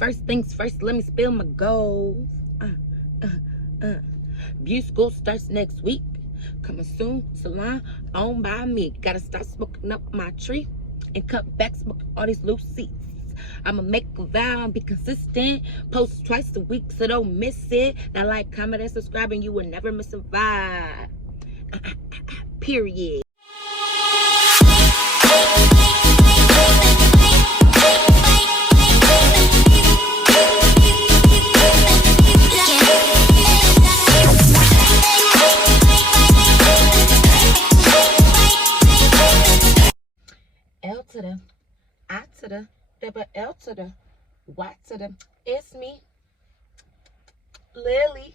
First things first, let me spill my goals. Beauty school starts next week. Coming soon, salon owned by me. Gotta stop smoking up my tree and cut back smoking all these loose seeds. I'ma make a vow and be consistent. Post twice a week, so don't miss it. Now like, comment, and subscribe, and you will never miss a vibe. Period. L to the I to the double L to the Y to the. It's me, Lily.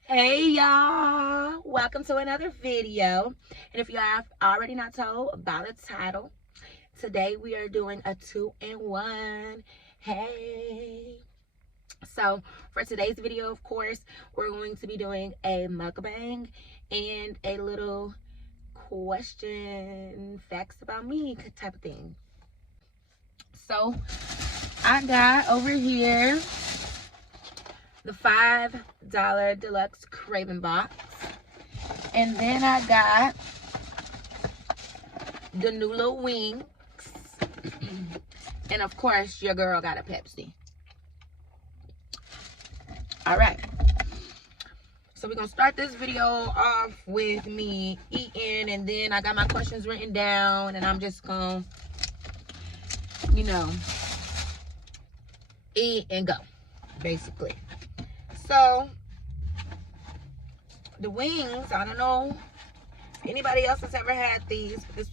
Hey y'all, welcome to another video. And if you have already not told by the title, today we are doing a 2-in-1. Hey, so for today's video, of course, we're going to be doing a mukbang and a little question, facts about me type of thing. So I got over here the $5 deluxe craving box, and then I got the new little wings, and of course your girl got a Pepsi. All right, so we're gonna start this video off with me eating, and then I got my questions written down, and I'm just gonna, you know, eat and go, basically. So the wings, I don't know if anybody else has ever had these, but this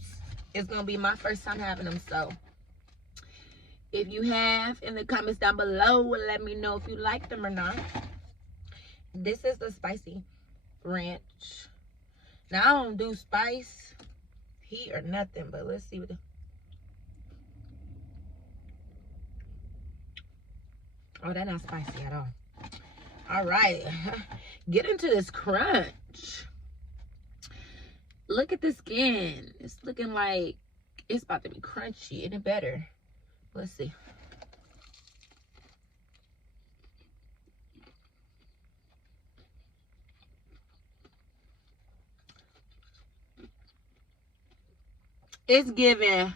is gonna be my first time having them. So if you have, in the comments down below, let me know if you like them or not. This is the spicy ranch. Now I don't do spice, heat, or nothing, but let's see what oh, that's not spicy at all. All right, get into this crunch. Look at the skin. It's looking like it's about to be crunchy. Isn't it better? Let's see. It's giving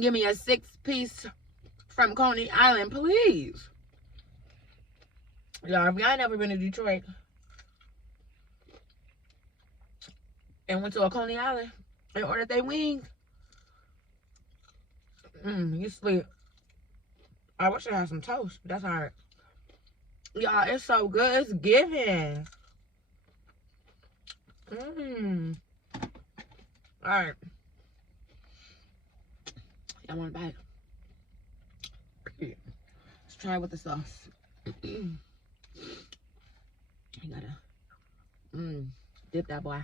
give me a 6-piece from Coney Island, please. Y'all, if y'all never been to Detroit and went to a Coney Island and ordered their wings, you sleep. I wish I had some toast, but that's all right. Y'all, it's so good. It's giving. All right. I want to bite. Let's try it with the sauce. You gotta dip that boy.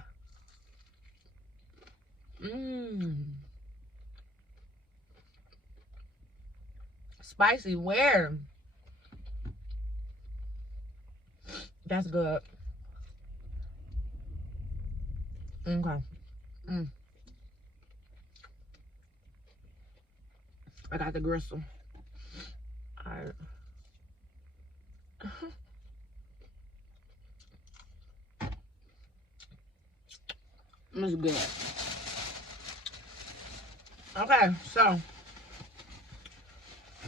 Spicy where? That's good. Okay. I got the gristle. All right. It's good. Okay, so I'm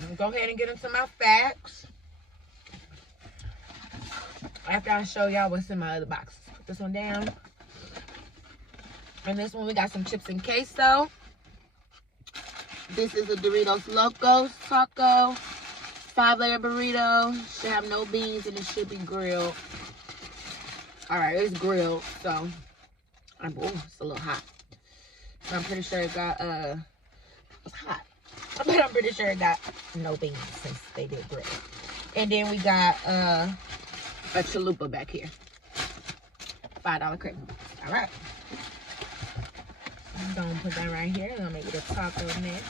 gonna go ahead and get into my facts after I show y'all what's in my other box. Put this one down. And this one, we got some chips and queso. This is a Doritos Locos Taco 5-layer burrito. Should have no beans and it should be grilled. All right, it's grilled, so oh, it's a little hot. I'm pretty sure it got it's hot, but I'm pretty sure it got no beans since they did grill. And then we got a chalupa back here, $5 cream. All right, I'm gonna put that right here. I'm gonna make it a taco mix.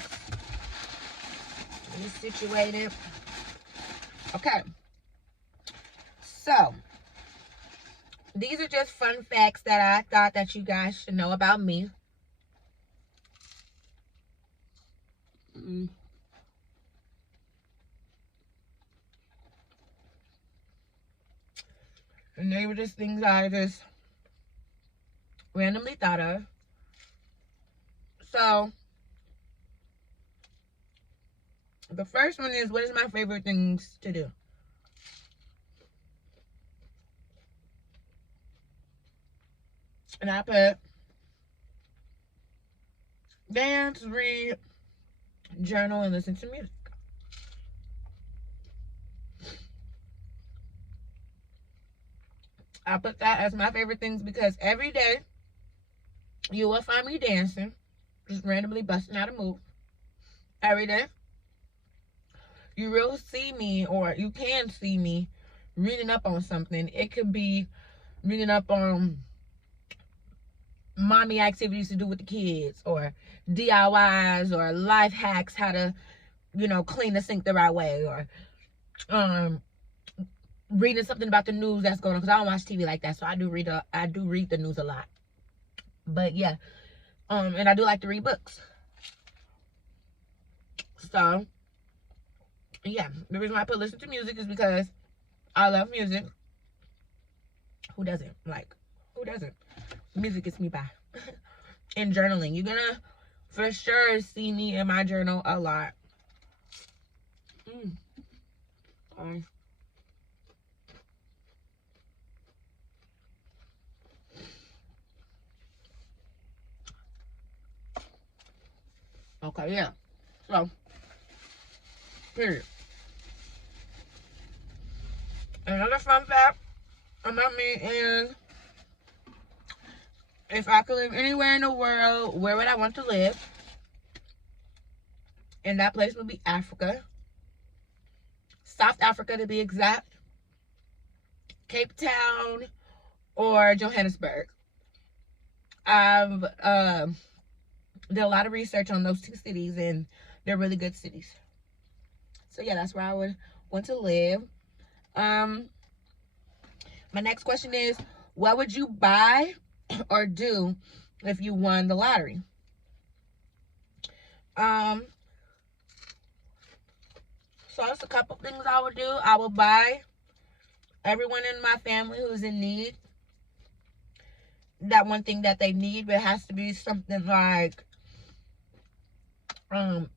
Let me situate it. Okay, so these are just fun facts that I thought that you guys should know about me. And they were just things I just randomly thought of. So, the first one is, what is my favorite things to do? And I put dance, read, journal, and listen to music. I put that as my favorite things because every day you will find me dancing, just randomly busting out a move. Every day you will see me, or you can see me reading up on something. It could be reading up on mommy activities to do with the kids, or DIYs, or life hacks, how to, clean the sink the right way, or reading something about the news that's going on, because I don't watch TV like that, so I do read the news a lot. But yeah, and I do like to read books. So yeah, the reason why I put listen to music is because I love music. Who doesn't? Who doesn't? Music gets me by. And journaling, you're gonna for sure see me in my journal a lot. Okay, yeah. So, period. Another fun fact about me is, if I could live anywhere in the world, where would I want to live? And that place would be Africa. South Africa, to be exact. Cape Town or Johannesburg. I've did a lot of research on those two cities, and they're really good cities. So yeah, that's where I would want to live. My next question is, what would you buy or do if you won the lottery? So it's a couple things I would do. I would buy everyone in my family who's in need that one thing that they need, but it has to be something like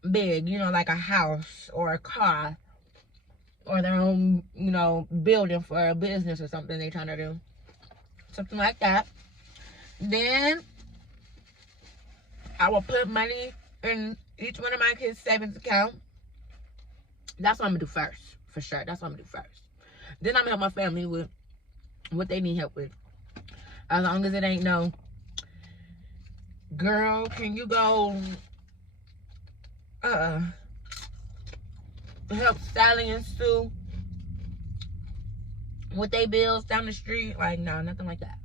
big, like a house or a car or their own, building for a business or something they're trying to do. Something like that. Then I will put money in each one of my kids' savings account. That's what I'm gonna do first, for sure. That's what I'm gonna do first. Then I'm gonna help my family with what they need help with. As long as it ain't no, girl, can you go help Sally and Sue with their bills down the street? Like, no, nothing like that.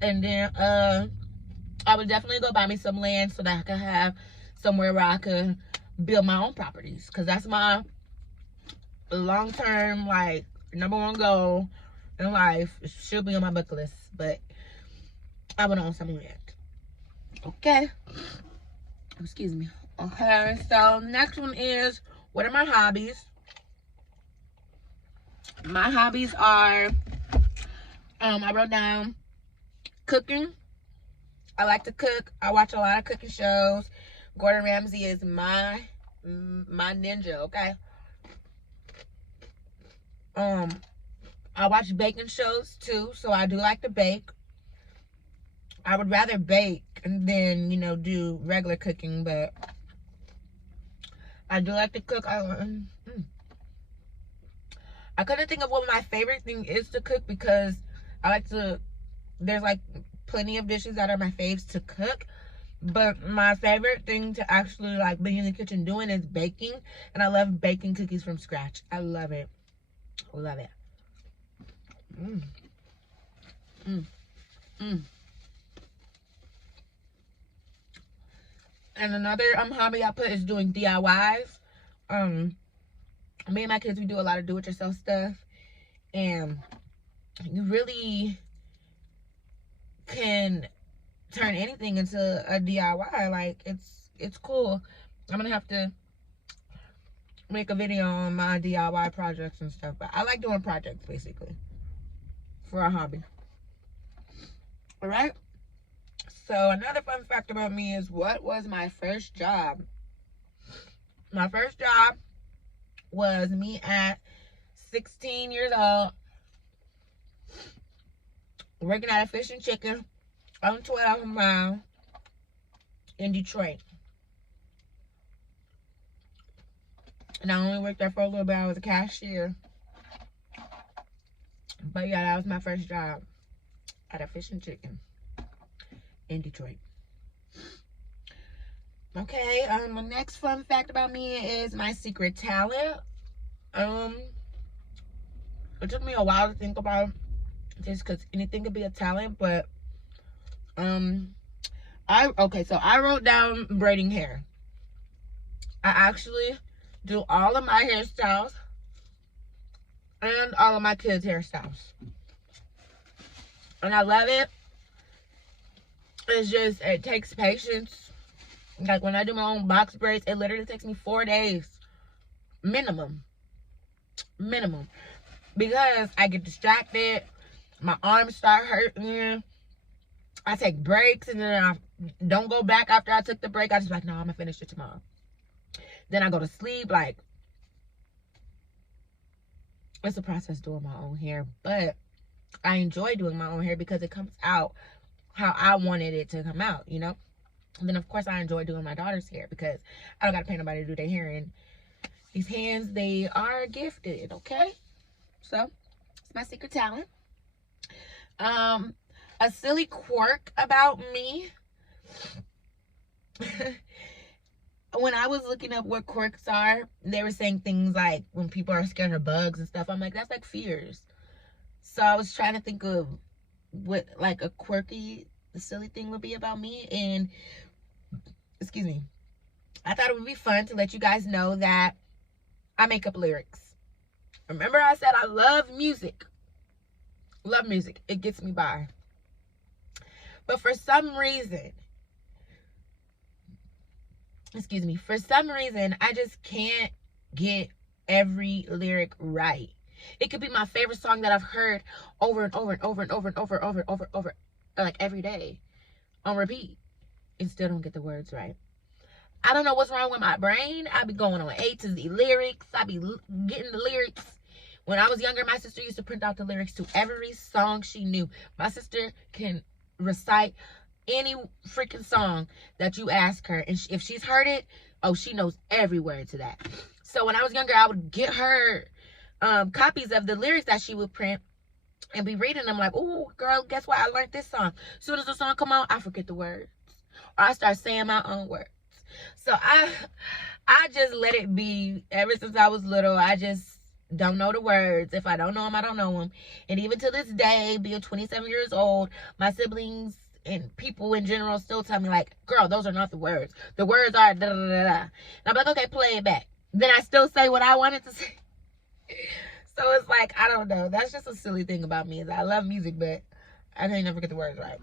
And then I would definitely go buy me some land so that I could have somewhere where I could build my own properties, because that's my long-term, number one goal in life. It should be on my bucket list, but I would own some land. Okay. Excuse me. Okay, so next one is, what are my hobbies? My hobbies are, I wrote down cooking. I like to cook. I watch a lot of cooking shows. Gordon Ramsay is my ninja, okay? I watch baking shows too, so I do like to bake. I would rather bake than, do regular cooking, but I do like to cook. I couldn't think of what my favorite thing is to cook, because there's plenty of dishes that are my faves to cook, but my favorite thing to actually be in the kitchen doing is baking. And I love baking cookies from scratch. I love it. Love it. And another hobby I put is doing DIYs. Me and my kids, we do a lot of do-it-yourself stuff. And you really can turn anything into a DIY. Like, it's cool. I'm gonna have to make a video on my DIY projects and stuff, but I like doing projects basically for a hobby. All right. So another fun fact about me is, what was my first job? My first job was me at 16 years old, working at a fish and chicken on 12 Mile in Detroit. And I only worked there for a little bit. I was a cashier. But yeah, that was my first job, at a fish and chicken in Detroit. Okay, the next fun fact about me is my secret talent. It took me a while to think about it, just because anything could be a talent, but I wrote down braiding hair. I actually do all of my hairstyles and all of my kids' hairstyles, and I love it. It's just, it takes patience. Like, when I do my own box braids, it literally takes me 4 days minimum, because I get distracted, my arms start hurting, I take breaks, and then I don't go back after I took the break. I just like, no, I'm gonna finish it tomorrow. Then I go to sleep. Like, it's a process doing my own hair, but I enjoy doing my own hair because it comes out how I wanted it to come out, you know. And then of course I enjoy doing my daughter's hair because I don't gotta pay nobody to do their hair, and these hands, they are gifted. Okay, so it's my secret talent. A silly quirk about me. When I was looking up what quirks are, they were saying things like when people are scared of bugs and stuff. I'm like, that's like fears. So I was trying to think of what like a quirky, silly thing would be about me, and excuse me, I thought it would be fun to let you guys know that I make up lyrics. Remember I said I love music. Love music. It gets me by. But for some reason, I just can't get every lyric right. It could be my favorite song that I've heard over and over and over and over and over, like every day on repeat, and still don't get the words right. I don't know what's wrong with my brain. I be going on A to Z lyrics. I be getting the lyrics. When I was younger, my sister used to print out the lyrics to every song she knew. My sister can recite any freaking song that you ask her, and if she's heard it, oh, she knows every word to that. So when I was younger, I would get her copies of the lyrics that she would print and be reading them like, oh, girl, guess what? I learned this song. As soon as the song come on, I forget the words, or I start saying my own words. So I just let it be. Ever since I was little, I just don't know the words. If I don't know them, I don't know them. And even to this day, being 27 years old, my siblings and people in general still tell me like, girl, those are not the words. The words are da da da da. And I'm like, okay, play it back. Then I still say what I wanted to say. So it's like, I don't know. That's just a silly thing about me, is I love music, but I can't never get the words right,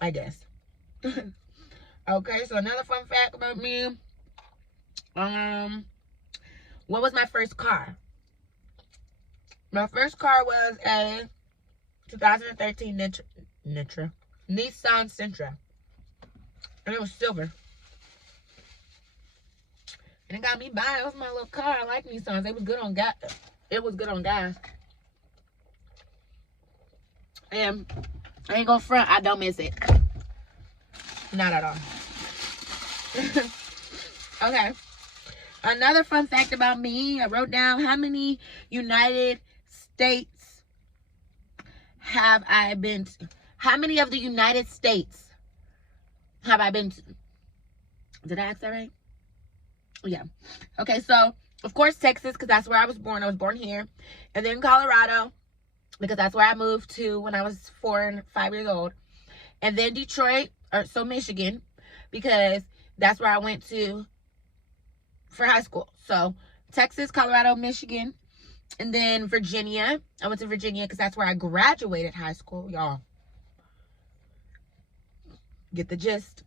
I guess. Okay, so another fun fact about me. What was my first car? My first car was a 2013 Nissan Sentra, and it was silver. And it got me by. It was my little car. I like Nissans. It was good on gas. It was good on gas. And I ain't gonna front, I don't miss it. Not at all. Okay. Another fun fact about me, I wrote down how many United States have I been to? How many of the United States have I been to? Did I ask that right? Yeah. Okay, so of course Texas, because that's where I was born. I was born here. And then Colorado, because that's where I moved to when I was 4 and 5 years old. And then Detroit, so Michigan, because that's where I went to for high school. So Texas, Colorado, Michigan, And then Virginia. I went to Virginia because that's where I graduated high school, y'all. Get the gist.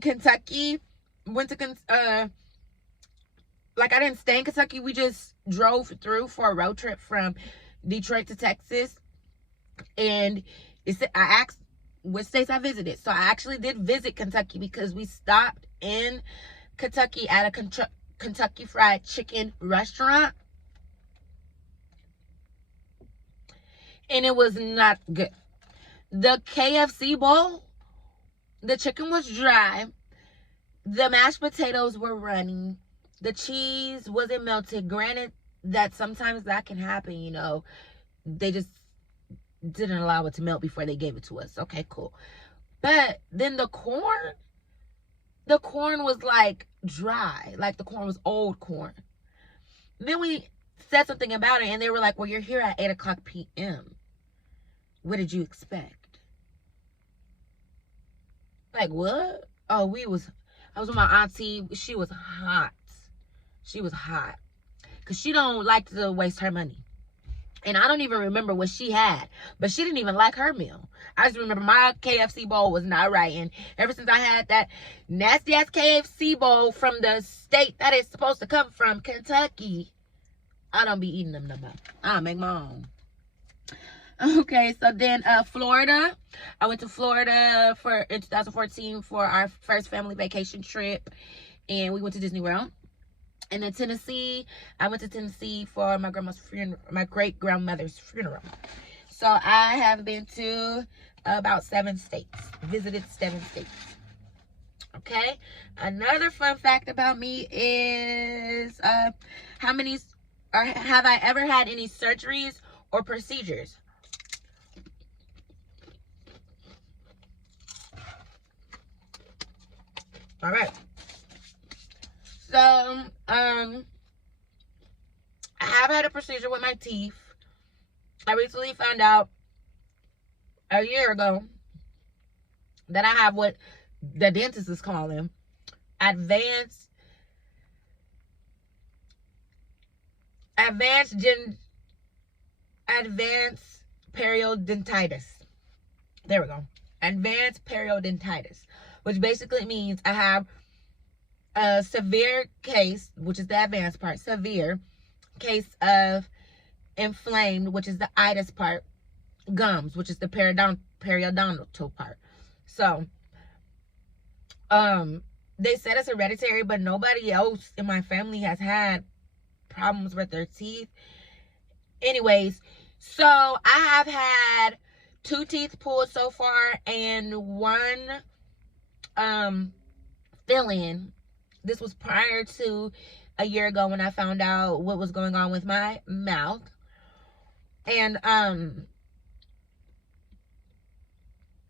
Kentucky. Went to like I didn't stay in Kentucky. We just drove through for a road trip from Detroit to Texas. And I asked what states I visited. So I actually did visit Kentucky because we stopped in Kentucky at a Kentucky Fried Chicken restaurant. And it was not good. The KFC bowl, the chicken was dry. The mashed potatoes were runny. The cheese wasn't melted. Granted, that sometimes that can happen, you know. They just didn't allow it to melt before they gave it to us. Okay, cool. But then the corn was like dry. Like the corn was old corn. Then we said something about it and they were like, well, you're here at 8 o'clock p.m. What did you expect? Like, what? Oh, I was with my auntie. She was hot. She was hot. Because she don't like to waste her money. And I don't even remember what she had. But she didn't even like her meal. I just remember my KFC bowl was not right. And ever since I had that nasty-ass KFC bowl from the state that it's supposed to come from, Kentucky, I don't be eating them no more. I'll make my own. Okay, so then Florida. I went to Florida in 2014 for our first family vacation trip. And we went to Disney World. And then Tennessee, I went to Tennessee for my grandma's funeral, my great grandmother's funeral. So I have been to about 7 states, visited 7 states. Okay. Another fun fact about me is have I ever had any surgeries or procedures? All right. So, I have had a procedure with my teeth. I recently found out a year ago that I have what the dentist is calling advanced periodontitis. There we go. Advanced periodontitis, which basically means I have a severe case, which is the advanced part, severe case of inflamed, which is the itis part, gums, which is the periodontal part. So, they said it's hereditary, but nobody else in my family has had problems with their teeth. Anyways, so I have had 2 teeth pulled so far and 1 fill-in. This was prior to a year ago when I found out what was going on with my mouth. And,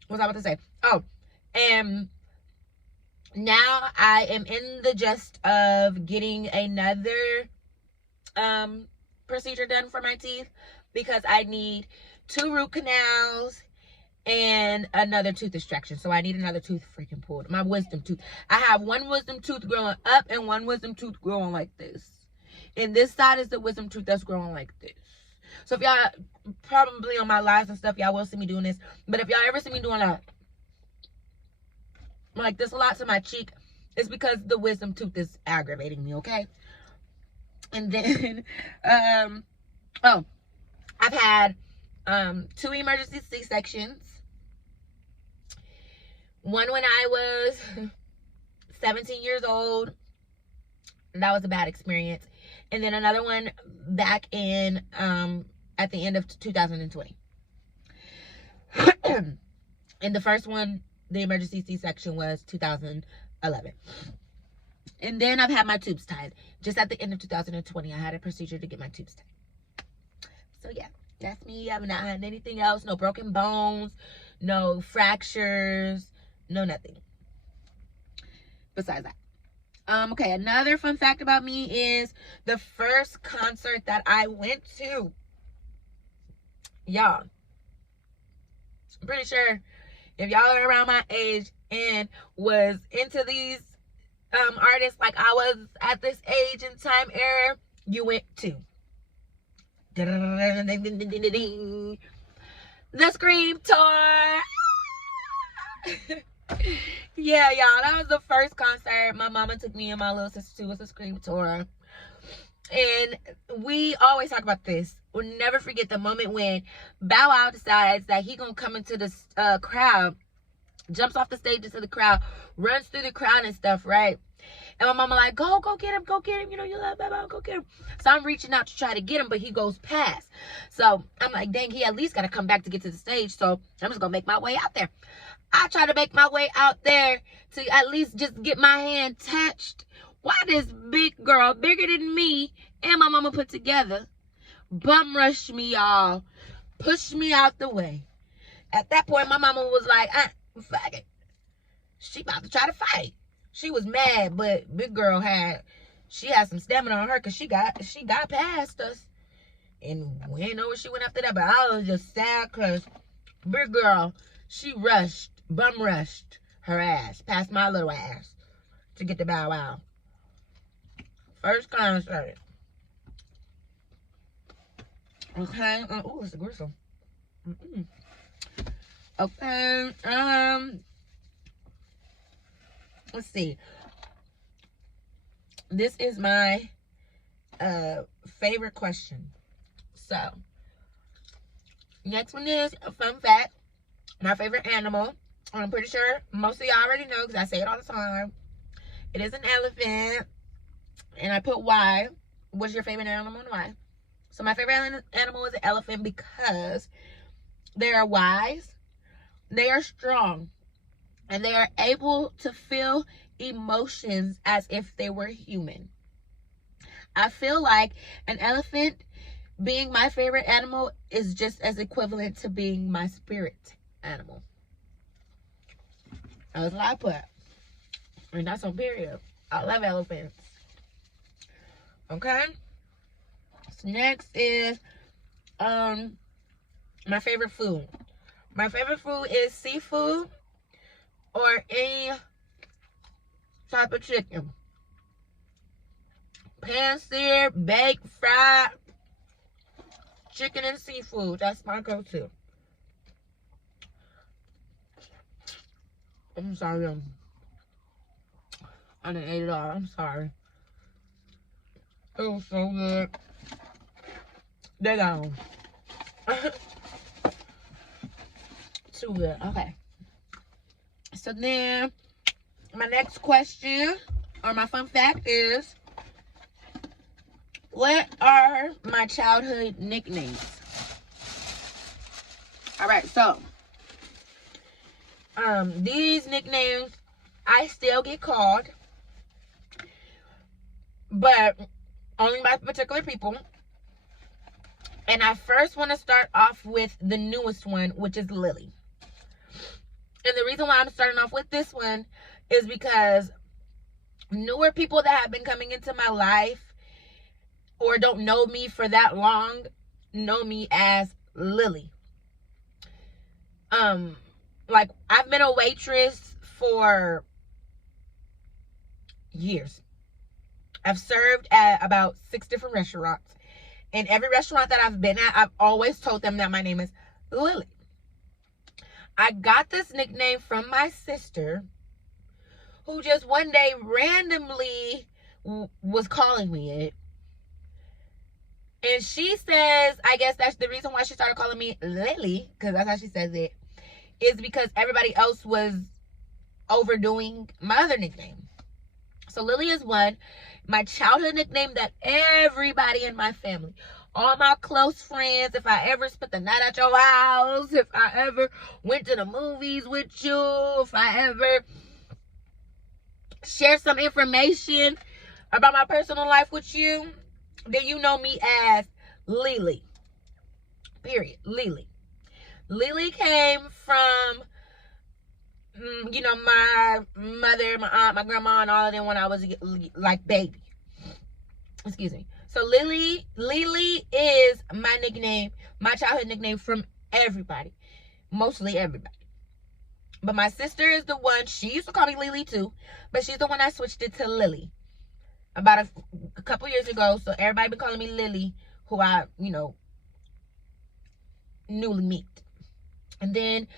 what was I about to say? Oh, and now I am in the gist of getting another, procedure done for my teeth because I need 2 root canals and another tooth extraction. So I need another tooth freaking pulled. My wisdom tooth. I have 1 wisdom tooth growing up and 1 wisdom tooth growing like this. And this side is the wisdom tooth that's growing like this. So if y'all probably on my lives and stuff, y'all will see me doing this. But if y'all ever see me doing like this a lot to my cheek, it's because the wisdom tooth is aggravating me, okay? And then, I've had 2 emergency C-sections. 1 when I was 17 years old. That was a bad experience. And then another one back in at the end of 2020. And the first one, the emergency C-section, was 2011. And then I've had my tubes tied. Just at the end of 2020, I had a procedure to get my tubes tied. So yeah, that's me. I've not had anything else. No broken bones, no fractures, no nothing. Besides that. Okay, another fun fact about me is the first concert that I went to. Y'all, I'm pretty sure if y'all are around my age and was into these artists like I was at this age and time era, you went to? The Scream Tour. Yeah, y'all, that was the first concert my mama took me and my little sister to, was the Scream Tour. And we always talk about this. We'll never forget the moment when Bow Wow decides that he gonna come into the crowd, jumps off the stage into the crowd, runs through the crowd and stuff, right? And my mama like, go get him, you know, you love Bow Wow, go get him. So I'm reaching out to try to get him, but he goes past. So I'm like, dang, he at least got to come back to get to the stage. So I'm just going to make my way out there. I try to make my way out there to at least just get my hand touched. Why this big girl, bigger than me and my mama put together, bum rushed me, y'all, pushed me out the way. At that point, my mama was like, fuck it. She about to try to fight. She was mad, but big girl had some stamina on her because she got past us. And we didn't know where she went after that, but I was just sad because big girl, she bum rushed her ass, past my little ass, to get to Bow Wow. First concert. Okay. Oh, it's a gristle. Okay. Let's see. This is my favorite question. So, next one is a fun fact. My favorite animal. I'm pretty sure most of y'all already know because I say it all the time. It is an elephant. And I put why. What's your favorite animal and why? So my favorite animal is an elephant because they are wise, they are strong, and they are able to feel emotions as if they were human. I feel like an elephant being my favorite animal is just as equivalent to being my spirit animal. That's what I put. And that's on period. I love elephants. Okay? So next is my favorite food. My favorite food is seafood or any type of chicken. Pan-seared, baked, fried, chicken and seafood. That's my go-to. I'm sorry. I didn't eat it all. I'm sorry. It was so good. They're gone. Too good. Okay. So then, my next question, or my fun fact is, what are my childhood nicknames? Alright, so, these nicknames, I still get called, but only by particular people. And I first want to start off with the newest one, which is Lily. And the reason why I'm starting off with this one is because newer people that have been coming into my life or don't know me for that long know me as Lily. Like, I've been a waitress for years. I've served at about 6 different restaurants. And every restaurant that I've been at, I've always told them that my name is Lily. I got this nickname from my sister, who just one day randomly was calling me it. And she says, I guess that's the reason why she started calling me Lily, because that's how she says it, is because everybody else was overdoing my other nickname. So Lily is one. My childhood nickname that everybody in my family, all my close friends, if I ever spent the night at your house, if I ever went to the movies with you, if I ever shared some information about my personal life with you, then you know me as Lily. Period. Lily. Lily came from, you know, my mother, my aunt, my grandma, and all of them when I was like baby. Excuse me. So Lily is my nickname, my childhood nickname from everybody. Mostly everybody. But my sister is the one, she used to call me Lily too, but she's the one I switched it to Lily. about a couple years ago. So everybody been calling me Lily, who I, newly meet. And then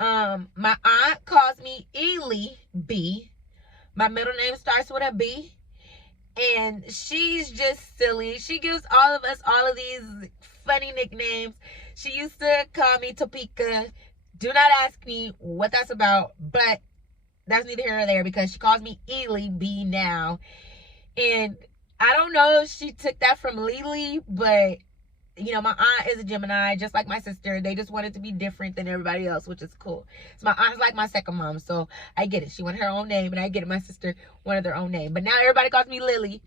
my aunt calls me Ely B. My middle name starts with a B. And she's just silly. She gives all of us all of these funny nicknames. She used to call me Topeka. Do not ask me what that's about, but that's neither here nor there because she calls me Ely B now. And I don't know if she took that from Lily, but my aunt is a Gemini, just like my sister. They just wanted to be different than everybody else, which is cool. So my aunt's like my second mom, so I get it. She wanted her own name, and I get it. My sister wanted their own name. But now everybody calls me Lily.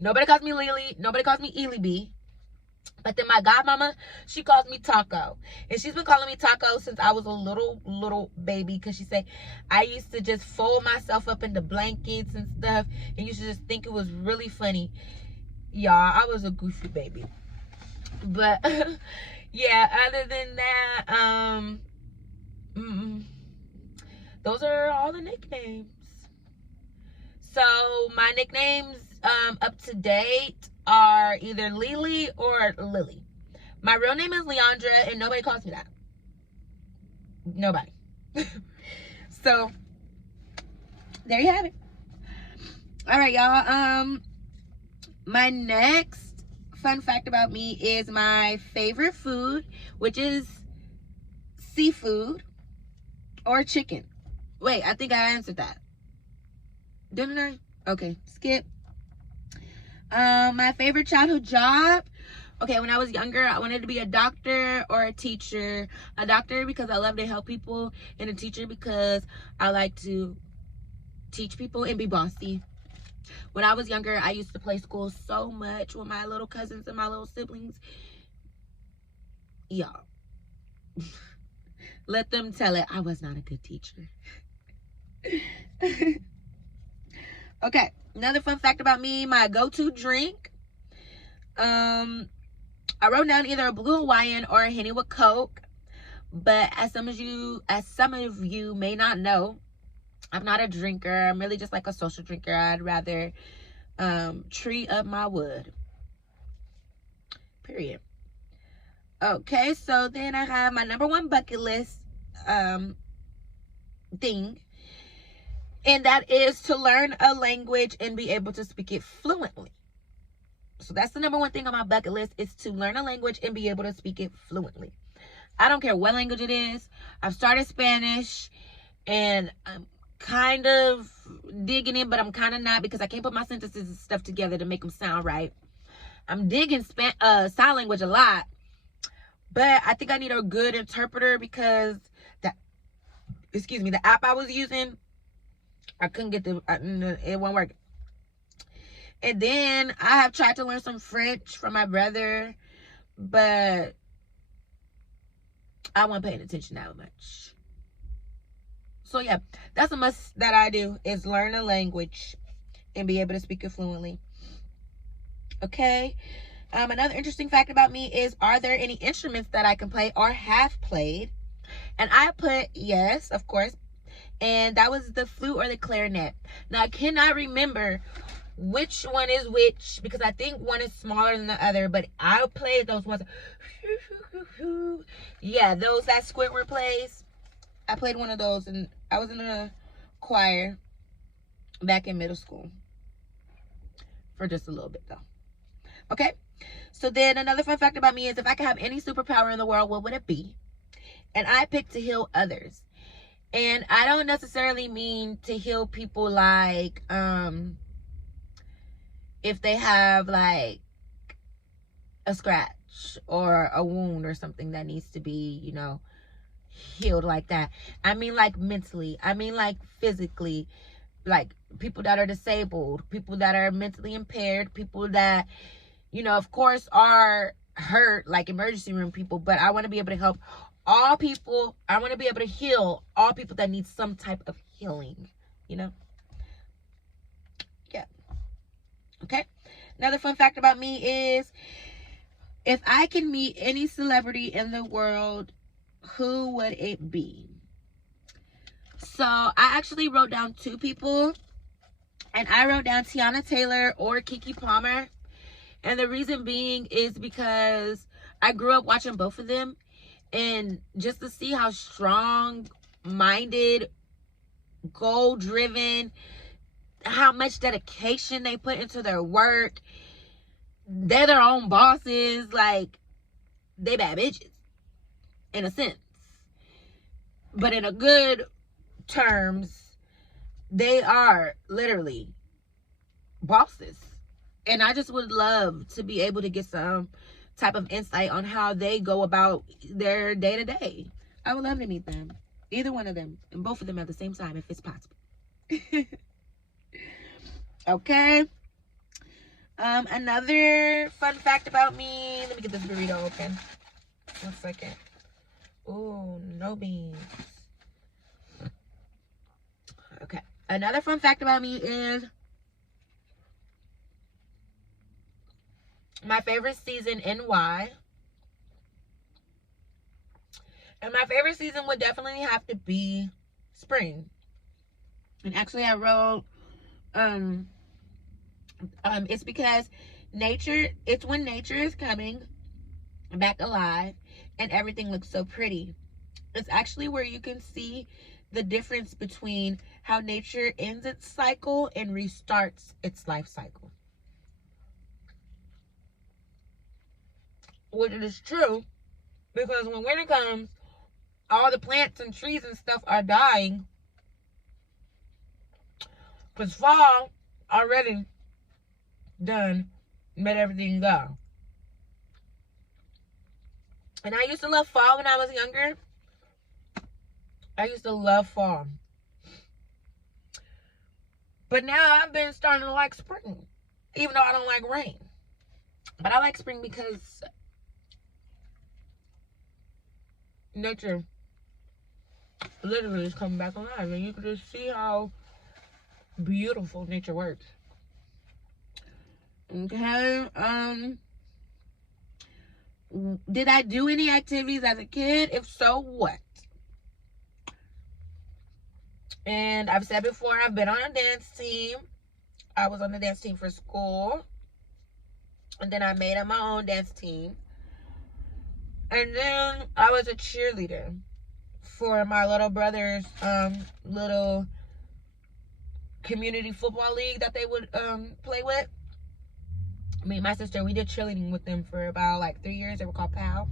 Nobody calls me Lily. Nobody calls me Ely B. But then my godmama, she calls me Taco. And she's been calling me Taco since I was a little baby. Because she said, I used to just fold myself up into blankets and stuff. And you should just think it was really funny. Y'all, I was a goofy baby. But, yeah, other than that, those are all the nicknames. So, my nicknames up to date are either Lily or Lily. My real name is Leandra, and nobody calls me that. Nobody. So, there you have it. All right, y'all. My next fun fact about me is my favorite food, which is seafood or chicken. Wait, I think I answered that. Didn't I? Okay, skip. My favorite childhood job. Okay, when I was younger, I wanted to be a doctor or a teacher. A doctor because I love to help people, and a teacher because I like to teach people and be bossy. When I was younger, I used to play school so much with my little cousins and my little siblings. Y'all, let them tell it. I was not a good teacher. Okay, another fun fact about me, my go-to drink. I wrote down either a Blue Hawaiian or a Henny with Coke. But as some of you may not know, I'm not a drinker. I'm really just like a social drinker. I'd rather tree up my wood. Period. Okay, so then I have my number one bucket list thing. And that is to learn a language and be able to speak it fluently. So that's the number one thing on my bucket list, is to learn a language and be able to speak it fluently. I don't care what language it is. I've started Spanish and I'm kind of digging it, but I'm kind of not because I can't put my sentences and stuff together to make them sound right. I'm digging sign language a lot, but I think I need a good interpreter because the app I was using, I couldn't get it won't work. And then I have tried to learn some French from my brother, but I wasn't paying attention that much. So yeah, that's a must that I do, is learn a language and be able to speak it fluently. Okay. Another interesting fact about me is, are there any instruments that I can play or have played? And I put yes, of course. And that was the flute or the clarinet. Now, I cannot remember which one is which because I think one is smaller than the other. But I played those ones. Yeah, those that Squidward plays. I played one of those, and I was in a choir back in middle school. For just a little bit, though. Okay? So then another fun fact about me is, if I could have any superpower in the world, what would it be? And I picked to heal others. And I don't necessarily mean to heal people like, if they have like a scratch or a wound or something that needs to be, healed like that. I mean like mentally. I mean like physically. Like people that are disabled, people that are mentally impaired, people that, of course are hurt, like emergency room people. But I want to be able to help all people. I want to be able to heal all people that need some type of healing, Yeah. Okay. Another fun fact about me is, if I can meet any celebrity in the world, who would it be? So I actually wrote down two people. And I wrote down Tiana Taylor or Keke Palmer. And the reason being is because I grew up watching both of them. And just to see how strong-minded, goal-driven, how much dedication they put into their work. They're their own bosses. Like, they bad bitches. In a sense. But in a good terms, they are literally bosses. And I just would love to be able to get some type of insight on how they go about their day-to-day. I would love to meet them. Either one of them. And both of them at the same time, if it's possible. Okay. Another fun fact about me. Let me get this burrito open. 1 second. Ooh, no beans. Okay. Another fun fact about me is my favorite season and why. And my favorite season would definitely have to be spring. And actually I wrote, it's because it's when nature is coming back alive and everything looks so pretty. It's actually where you can see the difference between how nature ends its cycle and restarts its life cycle. Which is true, because when winter comes, all the plants and trees and stuff are dying. Because fall already done made everything go. And I used to love fall when I was younger. I used to love fall. But now I've been starting to like spring. Even though I don't like rain. But I like spring because nature literally is coming back alive. And you can just see how beautiful nature works. Okay. Did I do any activities as a kid? If so, what? And I've said before, I've been on a dance team. I was on the dance team for school. And then I made up my own dance team. And then I was a cheerleader for my little brother's little community football league that they would play with. Me and my sister, we did cheerleading with them for about like 3 years. They were called PAL.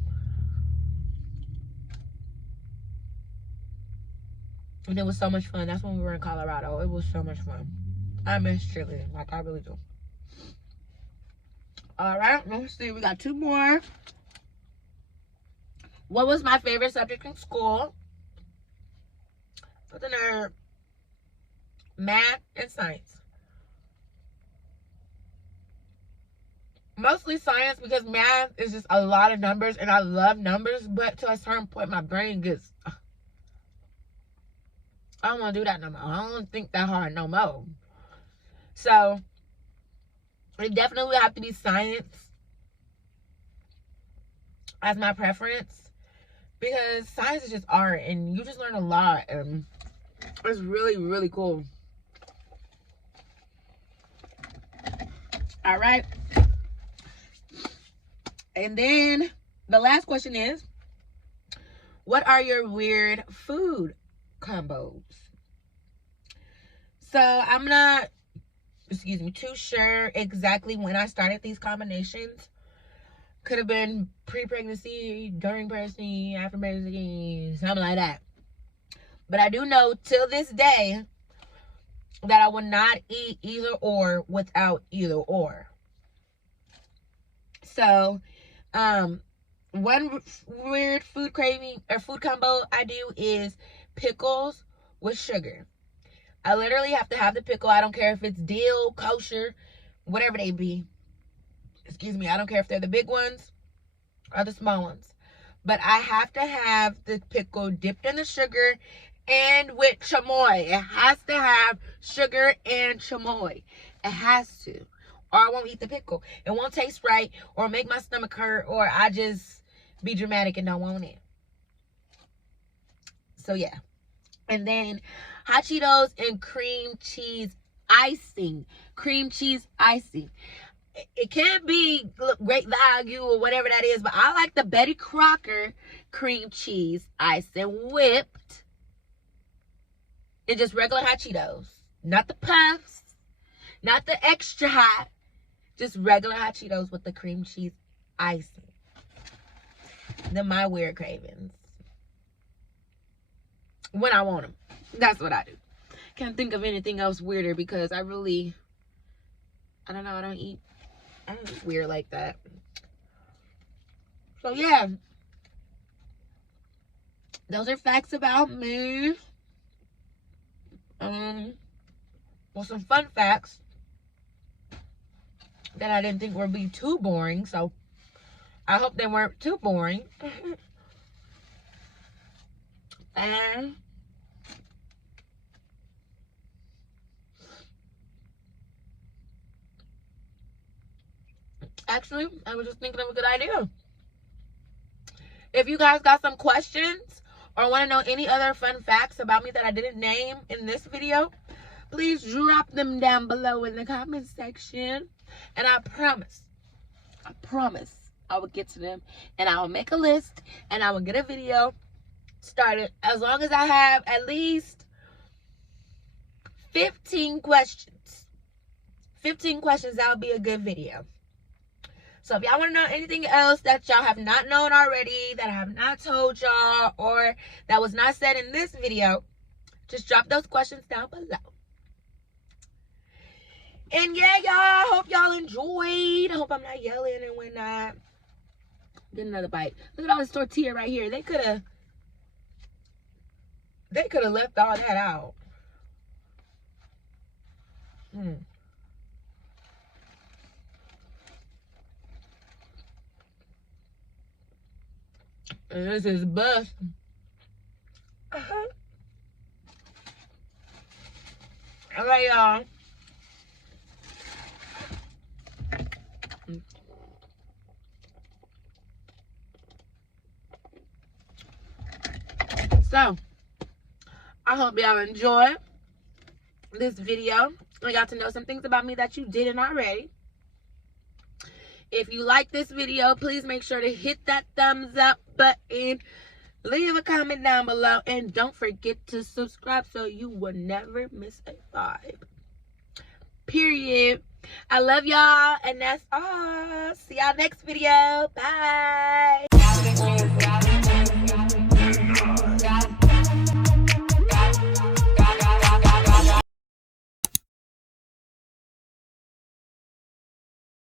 And it was so much fun. That's when we were in Colorado. It was so much fun. I miss cheerleading. Like, I really do. Alright, let's see. We got 2 more. What was my favorite subject in school? For the nerd. Math and science. Mostly science, because math is just a lot of numbers. And I love numbers. But to a certain point, my brain gets... I don't want to do that no more. I don't think that hard no more. So, it definitely would have to be science as my preference. Because science is just art. And you just learn a lot. And it's really, really cool. Alright. And then, the last question is, what are your weird food combos? So I'm not too sure exactly when I started these combinations. Could have been pre-pregnancy, during pregnancy, after pregnancy, something like that. But I do know till this day that I would not eat either or without either or. So one weird food craving or food combo I do is pickles with sugar. I literally have to have the pickle. I don't care if it's dill, kosher, whatever they be. Excuse me. I don't care if they're the big ones or the small ones. But I have to have the pickle dipped in the sugar and with chamoy. It has to have sugar and chamoy. It has to. Or I won't eat the pickle. It won't taste right or make my stomach hurt or I just be dramatic and don't want it. So, yeah. And then hot Cheetos and cream cheese icing, cream cheese icing. It can't be great value or whatever that is, but I like the Betty Crocker cream cheese icing whipped. It's just regular hot Cheetos. Not the puffs, not the extra hot, just regular hot Cheetos with the cream cheese icing. They're my weird cravings. When I want them. That's what I do. Can't think of anything else weirder because I don't know, I don't eat weird like that. So yeah, those are facts about me. Well, some fun facts that I didn't think would be too boring, so I hope they weren't too boring. And actually, I was just thinking of a good idea. If you guys got some questions or want to know any other fun facts about me that I didn't name in this video, please drop them down below in the comment section. And I promise, I will get to them. And I will make a list and I will get a video started. As long as I have at least 15 questions. 15 questions, that would be a good video. So if y'all want to know anything else that y'all have not known already, that I have not told y'all, or that was not said in this video, just drop those questions down below. And yeah, y'all, hope y'all enjoyed. I hope I'm not yelling and whatnot. Get another bite. Look at all this tortilla right here. They could have left all that out. And this is bust. All right, y'all. So, I hope y'all enjoy this video. I got to know some things about me that you didn't already. If you like this video, please make sure to hit that thumbs up button. Leave a comment down below. And don't forget to subscribe so you will never miss a vibe. Period. I love y'all. And that's all. See y'all next video. Bye.